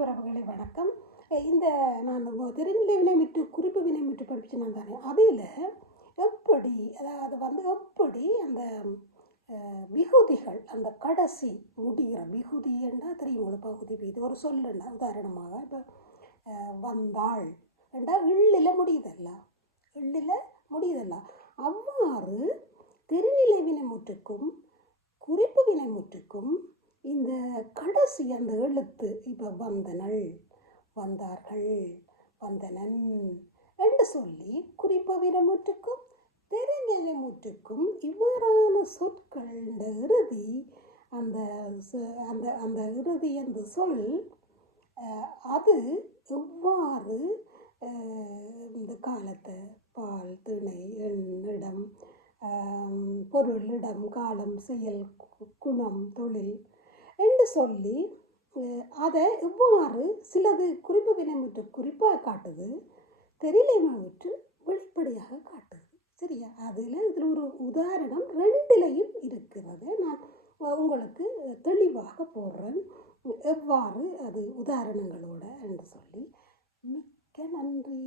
உறவுகளை வணக்கம். இந்த நான் திருநிலை வினைமுற்று குறிப்பு வினைமுற்று படிச்சுனா தானே அதில் எப்படி எப்படி அந்த விகுதிகள் அந்த கடைசி முடிகிற விகுதி என்றால் தெரியும் ஒரு பகுதி இது ஒரு சொல்லுன்னா உதாரணமாக இப்போ வந்தாள் என்றால் இள்ளில் முடியுதல்ல அவ்வாறு திருநிலை வினைமுற்றுக்கும் குறிப்பு வினைமுற்றுக்கும் இந்த கடைசி அந்த எழுத்து இப்போ வந்தனள் வந்தார்கள் வந்தனன் என்று சொல்லி குறிப்பு வினைமுற்றுக்கும் தெரிநிலைமுற்றுக்கும் இவ்வாறான சொற்கள் இந்த இறுதி அந்த அந்த அந்த இறுதி அந்த சொல் அது எவ்வாறு இந்த காலத்தை பால் திணை எண்ணிடம் பொருள் இடம் காலம் செயல் குணம் தொழில் என்று சொல்லி அதை எவ்வாறு சிலது குறிப்பு வினைமுற்று குறிப்பாக காட்டுது தெரிநிலைமுற்று வெளிப்படையாக காட்டுது. சரியா? இதில் ஒரு உதாரணம் ரெண்டிலையும் இருக்கிறது. நான் உங்களுக்கு தெளிவாக போடுறேன் எவ்வாறு அது உதாரணங்களோட என்று சொல்லி. மிக்க நன்றி.